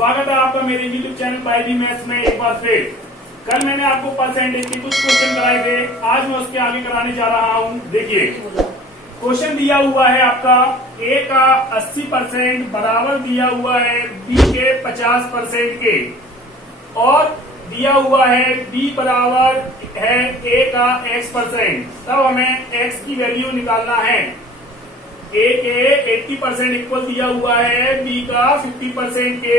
स्वागत है आपका मेरे YouTube channel by the maths में एक बार फिर। कल मैंने आपको परसेंटेज के कुछ क्वेश्चन कराए थे, आज मैं उसके आगे कराने जा रहा हूँ। देखिए क्वेश्चन दिया हुआ है आपका ए का 80% बराबर दिया हुआ है बी के 50% के, और दिया हुआ है बी बराबर है ए का x%। तब हमें x की वैल्यू निकालना है। ए के 80% इक्वल दिया हुआ है बी का 50% के,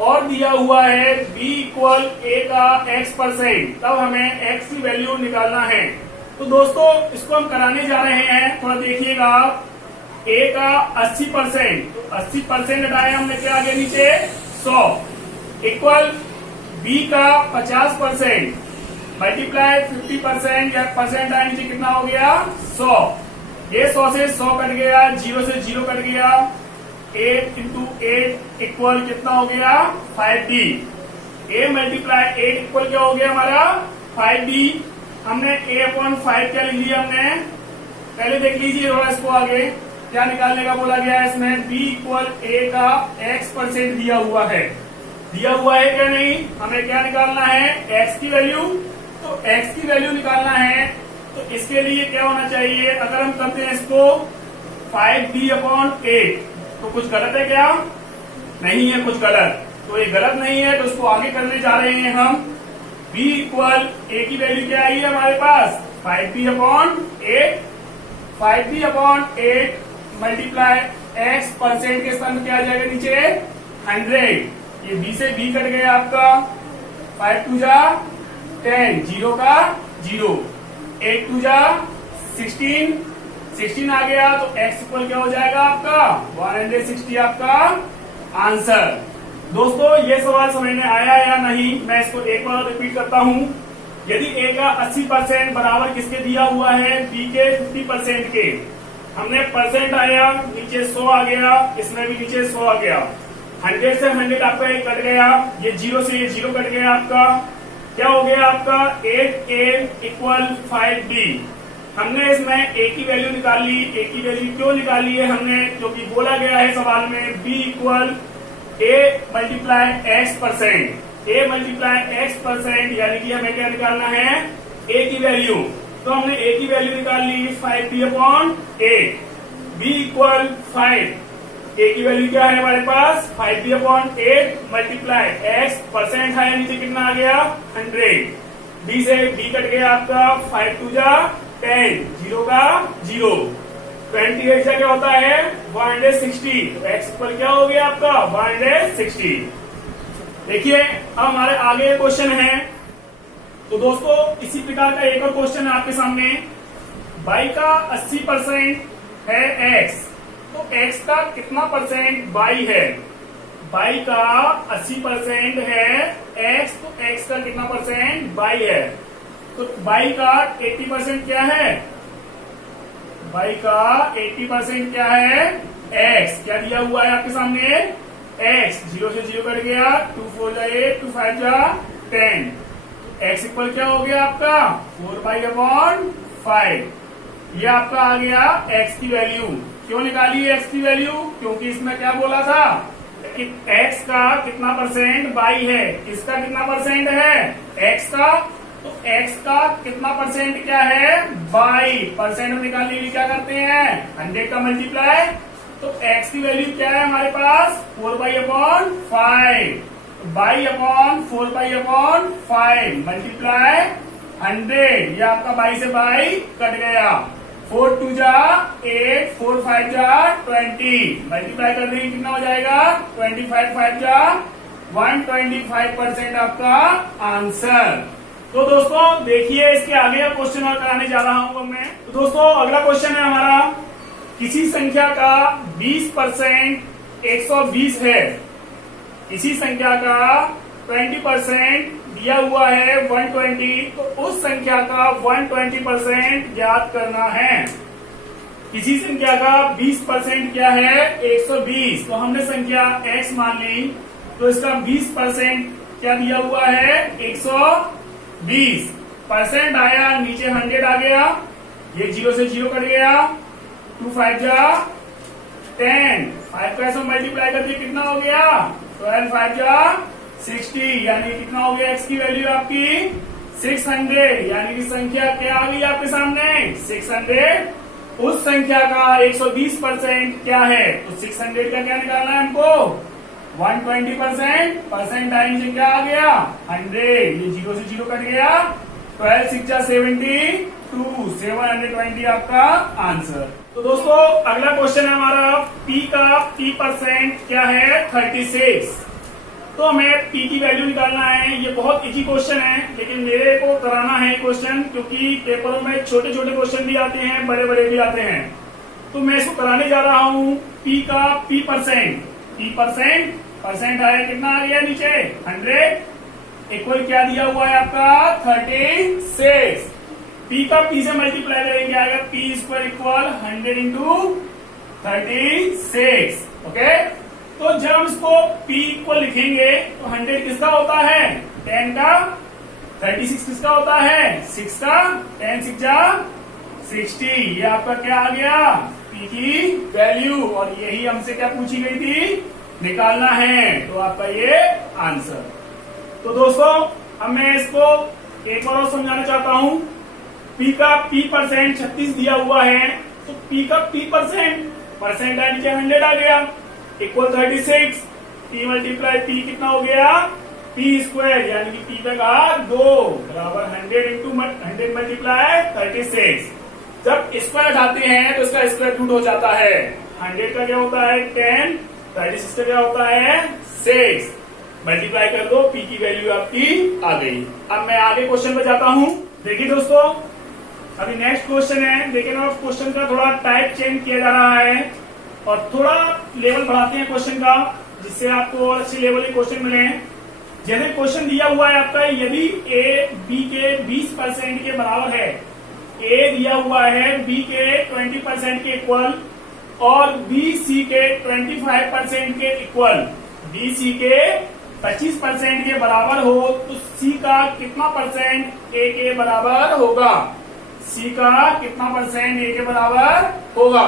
और दिया हुआ है बी इक्वल ए का x%। तब हमें x की वैल्यू निकालना है। तो दोस्तों इसको हम कराने जा रहे हैं, थोड़ा देखिएगा। ए का 80%, तो 80% हटाया हमने, क्या आगे नीचे 100 इक्वल बी का 50% मल्टीप्लाई 50% या परसेंट आए नीचे कितना हो गया 100। ये 100 से 100 कट गया, 0 से 0 कट गया। 8 इंटू 8 इक्वल कितना हो गया 5d। a मल्टीप्लाई 8 इक्वल क्या हो गया हमारा 5d। हमने a अपॉन 5 क्या लिख लिया हमने, पहले देख लीजिए थोड़ा इसको आगे क्या निकालने का बोला गया है इसमें। b इक्वल a का x% दिया हुआ है, दिया हुआ है क्या नहीं, हमें क्या निकालना है x की वैल्यू। तो x की वैल्यू निकालना है, तो इसके लिए क्या होना चाहिए, अगर हम करते हैं इसको 5d अपॉन 8, तो कुछ गलत है क्या, नहीं है कुछ गलत, तो ये गलत नहीं है। तो इसको आगे करने जा रहे हैं हम। b इक्वल a की वैल्यू क्या आई है हमारे पास 5d upon 8। 5d upon 8 multiply x% के स्थान में क्या आ जाएगा नीचे 100। ये b से b कट गया आपका, 5 2 जा 10, 0 का 0, 8 2 जा 16 आ गया। तो x इक्वल क्या हो जाएगा आपका 160 आपका आंसर। दोस्तों ये सवाल समझ में आया या नहीं, मैं इसको एक बार रिपीट करता हूँ। यदि a का 80% बराबर किसके दिया हुआ है b के 50% के, हमने परसेंट आया नीचे 100 आ गया, इसमें भी नीचे 100 आ गया। 100 से 100 आपका एक कट गया, ये 0 से ये 0 कट गया आपका, क्या हो गया आपका 8a इक्वल 5b। हमने इसमें a की वैल्यू निकाल ली। a की वैल्यू क्यों निकाली है हमने, क्योंकि बोला गया है सवाल में b equal a multiply x%। a multiply x%, यानी कि हमें क्या निकालना है a की वैल्यू। तो हमने a की वैल्यू निकाल ली 5b upon 8, b equal 5। a की वैल्यू क्या है हमारे पास 5b अपॉन 8 मल्टीप्लाई x% है नीचे कितना आ गया 100। b से b कट गया आपका, 5 2 जा 10, 0 का 0, 28 से क्या होता है 160। तो x पर क्या हो गया आपका 160। देखिए अब हमारे आगे क्वेश्चन है। तो दोस्तों इसी प्रकार का एक और क्वेश्चन है आपके सामने। y का 80% है x, तो x का कितना परसेंट y है। y का 80% है x, तो x का कितना परसेंट y है। तो y का 80% क्या है, y का 80% क्या है x, क्या दिया हुआ है आपके सामने x, 0 से 0 कट गया, 2 4 जा 8, 2 5 जा 10, x इक्वल क्या हो गया आपका 4y अपॉन 5। ये आपका आ गया x की वैल्यू। क्यों निकाली है x की वैल्यू, क्योंकि इसमें क्या बोला था कि x का कितना परसेंट y है, इसका कितना परसेंट है x का, तो x का कितना परसेंट क्या है y। परसेंट निकालने के लिए क्या करते हैं 100 का मल्टीप्लाई। तो x की वैल्यू क्या है हमारे पास 4y upon 5, y upon 4y upon 5 multiply 100। ये आपका y से y कट गया, 4 2 जा 8, 4 5 जा 20, मल्टीप्लाई कर देंगे कितना हो जाएगा 25 5 जा 125% आपका आंसर। तो दोस्तों देखिए इसके आगे क्वेश्चन और कराने जा रहा हूं मैं। तो दोस्तों अगला क्वेश्चन है हमारा, किसी संख्या का 20% 120 है, इसी संख्या का 20% दिया हुआ है 120, तो उस संख्या का 120% ज्ञात करना है। किसी संख्या का 20% क्या है 120, तो हमने संख्या x मान ली, तो इसका 20% क्या दिया हुआ है 120। परसेंट आया नीचे 100 आ गया, ये 0 से 0 कट गया, 2 5 जा 10, 5 का ऐसा मल्टीप्लाई करके कितना हो गया 12 5 जा 60, यानी कितना हो गया x की वैल्यू आपकी 600, यानी कि संख्या क्या आ गई आपके सामने 600। उस संख्या का 120% क्या है, तो 600 का क्या निकालना है हमको 120%, परसेंट टाइम से क्या आ गया 100, ये 0 से 0 कट गया, 12 6 जा 72, 720 आपका आंसर। तो दोस्तों अगला क्वेश्चन है हमारा P का P% क्या है 36। तो हमें P की वैल्यू निकालना है। ये बहुत इजी क्वेश्चन है, लेकिन मेरे को कराना है क्वेश्चन, क्योंकि पेपरों में छोटे छोटे क्वेश्चन भी आते हैं, बड़े बड़े भी आते हैं। तो मैं इसको कराने जा रहा हूँ। P का P% परसेंट आया, कितना आ गया नीचे 100, इक्वल क्या दिया हुआ है आपका 36। P का P से मल्टीप्लाई करेंगे, आएगा P² इक्वल 100 इंटू 36। ओके, तो जब हम इसको P इक्वल लिखेंगे तो 100 किसका होता है 10 का, 36 किसका होता है 6 का, 10 6 जा 60, ये आपका क्या आ गया P की वैल्यू, और यही हमसे क्या पूछी गई थी निकालना है, तो आपका ये आंसर। तो दोस्तों अब मैं इसको एक बार और समझाना चाहता हूं। P का P% 36 दिया हुआ है, तो P का P% टाइम क्या 100 आ गया इक्वल 36, P मल्टीप्लाई P कितना हो गया P², यानी कि P पे कहा 2 बराबर 100 इंटू 100 मल्टीप्लाई 36। जब स्क्वायर उठाते हैं तो इसका स्क्वायर रूट हो जाता है। 100 का क्या होता है 10, 36 का क्या होता है 6, मल्टीप्लाई कर दो, P की वैल्यू आपकी आ गई। अब मैं आगे क्वेश्चन पे जाता हूं। देखिए दोस्तों अभी नेक्स्ट क्वेश्चन है, लेकिन अब क्वेश्चन का थोड़ा टाइप चेंज किया जा रहा है और थोड़ा लेवल बढ़ाते हैं क्वेश्चन का, जिससे आपको और अच्छे लेवल के क्वेश्चन मिले। जैसे क्वेश्चन दिया हुआ है आपका, यदि A B के 20% के बराबर है, A दिया हुआ है B के 20% के इक्वल और B C के 25% के इक्वल, B C के 25% के बराबर हो, तो C का कितना परसेंट A के बराबर होगा, C का कितना परसेंट A के बराबर होगा।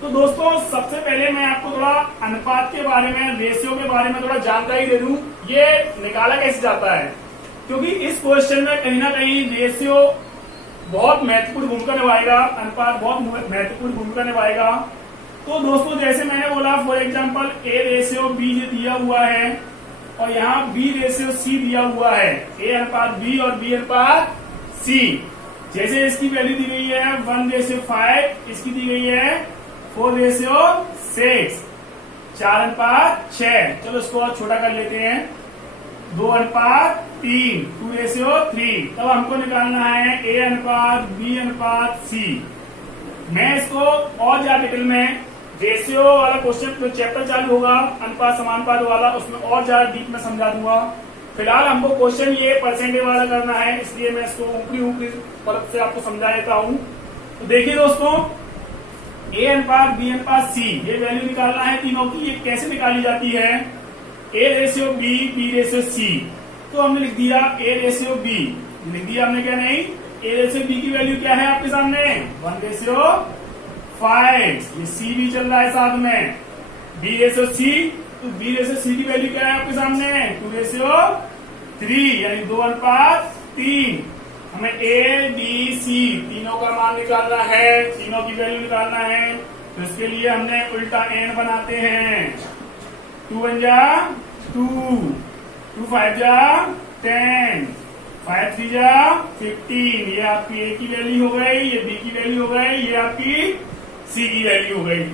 तो दोस्तों सबसे पहले मैं आपको थोड़ा अनुपात के बारे में, रेशियो के बारे में थोड़ा जानकारी दे दूं, ये निकाला कैसे जाता है, क्योंकि इस क्वेश्चन में कहीं ना कहीं रेशियो बहुत महत्वपूर्ण भूमिका निभाएगा, अनुपात बहुत महत्वपूर्ण भूमिका निभाएगा। तो दोस्तों जैसे मैंने बोला फॉर एग्जांपल A/B दिया हुआ है और यहाँ B/C दिया हुआ है, A/B और B/C। जैसे इसकी वैल्यू दी गई है 1/5, इसकी दी गई है 4/6, 4/6। चलो इसको और छोटा कर लेते हैं, 2/3, 2/3। तब हमको निकालना है A/B/C। मैं इसको और ज्यादा डिटेल में रेशियो वाला क्वेश्चन जो चैप्टर चालू होगा अनुपात समानुपात वाला, उसमें और ज्यादा डीप में समझा दूंगा। फिलहाल हमको क्वेश्चन ये परसेंटेज वाला करना है, इसलिए मैं इसको ऊपरी तरफ से आपको समझा देता हूँ। तो देखिए दोस्तों A/B/C ये वैल्यू निकालना है तीनों की। ये कैसे निकाली जाती है, A/B, B/C। तो हमने लिख दिया A/B, लिख दिया हमने, क्या नहीं A/B की वैल्यू क्या है आपके सामने 1/5, ये C भी चल रहा है साथ में। B/C, तो B/C की वैल्यू क्या है आपके सामने 2/3, यानी 2/3। हमें A/B/C तीनों का मान निकालना है, तीनों की वैल्यू निकालना है। तो इसके लिए हमने उल्टा n बनाते हैं, 2 1 जा 2, 2 5 जा 10, 5 3 जा 15। ये आपकी A की वैल्यू हो गई, ये B की वैल्यू हो गई, ये आपकी C की वैल्यू हो गई।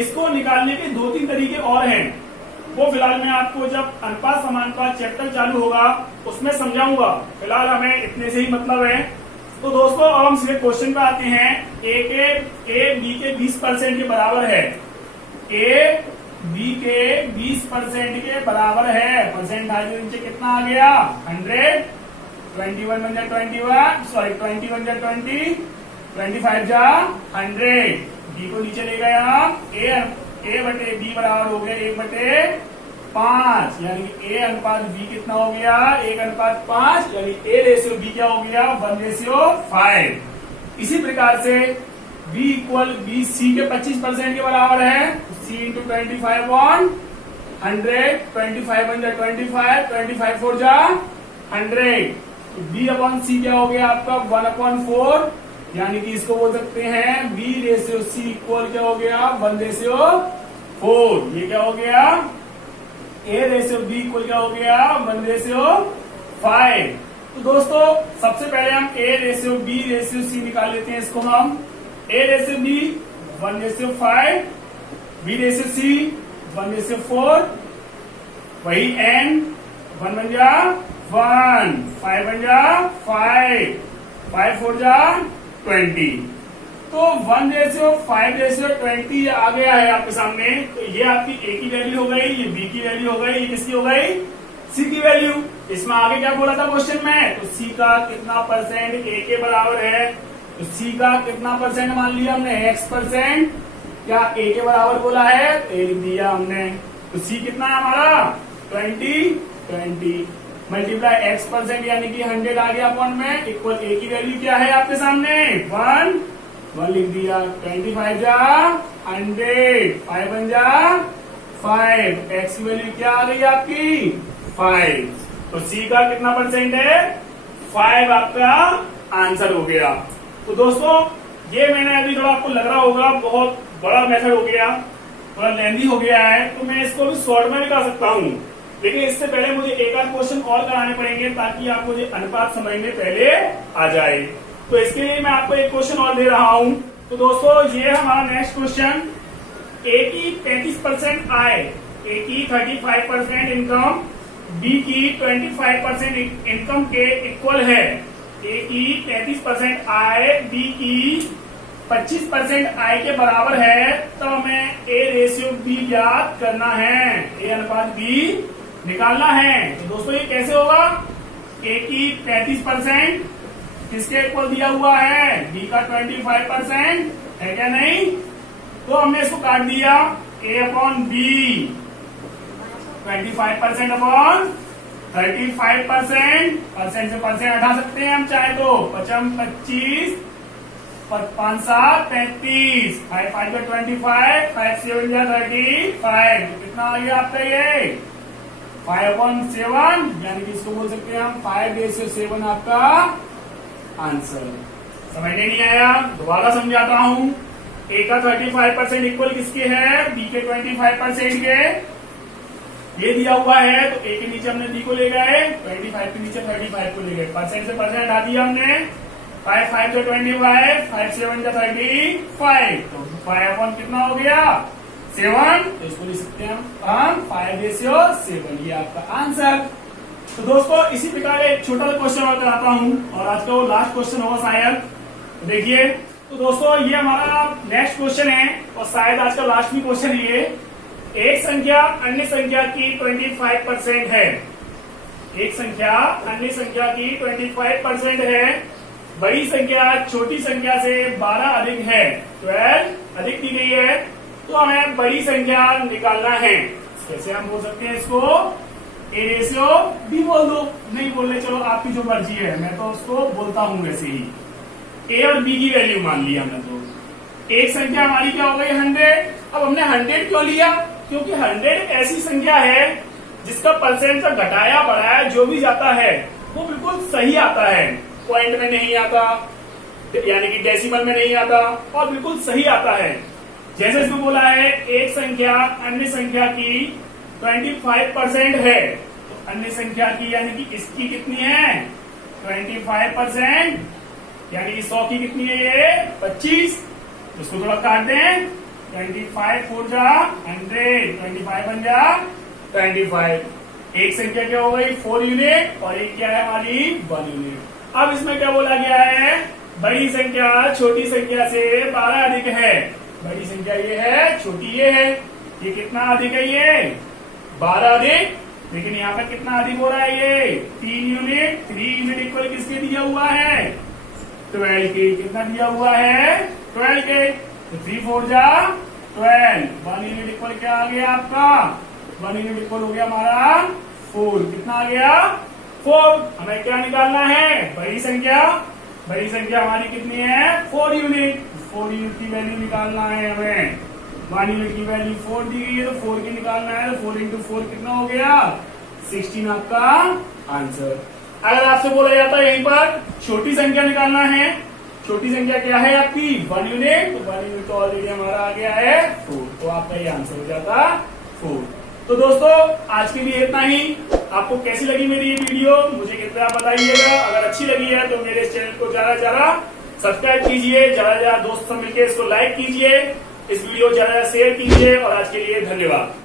इसको निकालने के 2-3 तरीके और हैं, वो फिलहाल मैं आपको जब अनुपात समानुपात चैप्टर चालू होगा उसमें समझाऊंगा। फिलहाल हमें इतने से ही मतलब है। तो दोस्तों अब हम सीधे क्वेश्चन पे आते हैं। A B के 20% के बराबर है, A B के 20% के बराबर है, परसेंट नीचे कितना आ गया 100, 21 1 जा 21, सॉरी 21 जा 20, 25 जा 100। B को नीचे ले गया, A/B बराबर हो गया 1/5, यानी कि A/B कितना हो गया 1/5, यानी A/B क्या हो गया 1/5। इसी प्रकार से B = BC के 25% के बराबर है, C × 25/100, 100, 25 बन जाए 25, 25 4 जा 100। तो b अपॉन सी क्या हो गया आपका 1/4, यानी कि इसको बोल सकते हैं b रेशियो c इक्वल क्या हो गया 1/4। ये क्या हो गया a रेशियो b इक्वल क्या हो गया 1/5। तो दोस्तों सबसे पहले हम a ratio b ratio c निकाल लेते हैं। इसको हम a ratio b 1/5, b ratio c 1/4, वही n 1 बन जा 1, 5 बन जा 5, 5 4 जा 20। तो 1/5/20 आ गया है आपके सामने। तो ये आपकी a की वैल्यू हो गई, ये b की वैल्यू हो गई, ये किसकी हो गई c की वैल्यू। इसमें आगे क्या बोला था क्वेश्चन में, तो c का कितना परसेंट a के बराबर है, तो c का कितना परसेंट मान लिया हमने x%, क्या a के बराबर बोला है तो a लिख दिया हमने। तो c कितना है हमारा 20 मल्टीप्लाई x% यानी कि 100 आ गया अपॉन में, इक्वल a की वैल्यू क्या है आपके सामने 1 लिख दिया। 25 जा 100, 5 बन जा 5, x की वैल्यू क्या आ गई आपकी 5। तो c का कितना परसेंट है 5 आपका आंसर हो गया। तो दोस्तों ये मैंने अभी थोड़ा आपको लग रहा होगा बहुत बड़ा मेथड हो गया, थोड़ा लेंदी हो गया है, तो मैं इसको भी शॉर्ट में भी कर सकता हूँ, लेकिन इससे पहले मुझे एक आध क्वेश्चन और कराने पड़ेंगे ताकि आपको ये अनुपात समझ में पहले आ जाए। तो इसके लिए मैं आपको एक क्वेश्चन और दे रहा हूं। तो दोस्तों ये हमारा नेक्स्ट क्वेश्चन, ए की 35% आय, ए की 35% इनकम बी की 25% इनकम के इक्वल है। ए की 35% आय बी की 25% आय के बराबर है, तो हमें ए रेशियो बी ज्ञात करना है, ए अनुपात बी निकालना है। तो दोस्तों ये कैसे होगा, ए की 35% किसके इक्वल दिया हुआ है बी का 25% है क्या नहीं, तो हमने इसको काट दिया ए अपॉन बी 25% अपॉन 35%, परसेंट से परसेंट हटा सकते हैं हम चाहे तो, 25 5 7 35, 5 5 25, 5 7 35, कितना आ गया आपका ये 5/7, यानी कि इसको बोल सकते हैं हम 5/7 आपका आंसर। समझने नहीं आया दोबारा समझाता हूं। ए का 35% इक्वल किसके है बी के 25% के, ये दिया हुआ है तो ए के नीचे हमने बी को ले गए, 25 के नीचे 35 को ले गए, परसेंट से परसेंट हटा दिया हमने, 5 5 से 25, 5 7 से 35, तो 5 कितना हो गया 7, तो इसको लिख सकते हैं हम 5/7, ये आपका आंसर। तो दोस्तों इसी प्रकार एक छोटा सा क्वेश्चन और कराता हूं और आज का वो लास्ट क्वेश्चन होगा शायद। तो देखिए, तो दोस्तों ये हमारा नेक्स्ट क्वेश्चन है और शायद आज का लास्ट भी क्वेश्चन ये, एक संख्या अन्य संख्या की 25% है, एक संख्या अन्य संख्या की 25% है, बड़ी संख्या छोटी संख्या से 12 अधिक है, 12 अधिक दी गई है, तो हमें बड़ी संख्या निकालना है। कैसे हम बोल सकते हैं इसको, ए रेशियो बी बोल दो, नहीं बोलने चलो आपकी जो मर्जी है, मैं तो उसको बोलता हूं वैसे ही। ए और बी की वैल्यू मान ली हमने, तो एक संख्या हमारी क्या हो गई 100। अब हमने 100 क्यों लिया, क्योंकि 100 ऐसी संख्या है जिसका परसेंट से घटाया बढ़ाया जो भी जाता है वो बिल्कुल सही आता है, पॉइंट में नहीं आता, यानी कि डेसिमल में नहीं आता, और बिल्कुल सही आता है। जैसे इसमें बोला है एक संख्या अन्य संख्या की 25% है, तो अन्य संख्या की यानी कि इसकी कितनी है 25%, यानी कि 100 की कितनी है ये 25, इसको थोड़ा काट दें, 25 4 जा 100, 25 बन जा 25। एक संख्या क्या हो गई 4 यूनिट और एक क्या है हमारी 1 यूनिट। अब इसमें क्या बोला गया है, बड़ी संख्या छोटी संख्या से 12 अधिक है, बड़ी संख्या ये है छोटी ये है, ये कितना अधिक है ये 12 अधिक, लेकिन यहाँ पर कितना अधिक हो रहा है ये 3 यूनिट, 3 यूनिट इक्वल किसके दिया हुआ है 12 के, कितना दिया हुआ है 12 के, तो 3 4 जा 12, 1 यूनिट इक्वल क्या आ गया आपका 1 यूनिट इक्वल हो गया हमारा 4, कितना आ गया 4। हमें क्या निकालना है बड़ी संख्या, बड़ी संख्या हमारी कितनी है 4 यूनिट, 4 यूनिट की वैल्यू निकालना है हमें। 1 यूनिट की वैल्यू 4 दी गई है, तो 4 की निकालना है, तो 4 इंटू 4 कितना हो गया 16 आपका आंसर। अगर आपसे बोला जाता है यहीं पर छोटी संख्या निकालना है, छोटी संख्या क्या है आपकी 1 यूनिट, तो 1 यूनिट तो ऑलरेडी हमारा आ गया है 4, तो आपका ये आंसर हो जाता 4। तो दोस्तों आज के लिए इतना ही। आपको कैसी लगी मेरी ये वीडियो मुझे कृपया बताइएगा। अगर अच्छी लगी है तो मेरे इस चैनल को ज्यादा से ज्यादा सब्सक्राइब कीजिए, ज्यादा से ज्यादा दोस्तों से मिलकर इसको लाइक कीजिए, इस वीडियो को ज्यादा शेयर कीजिए, और आज के लिए धन्यवाद।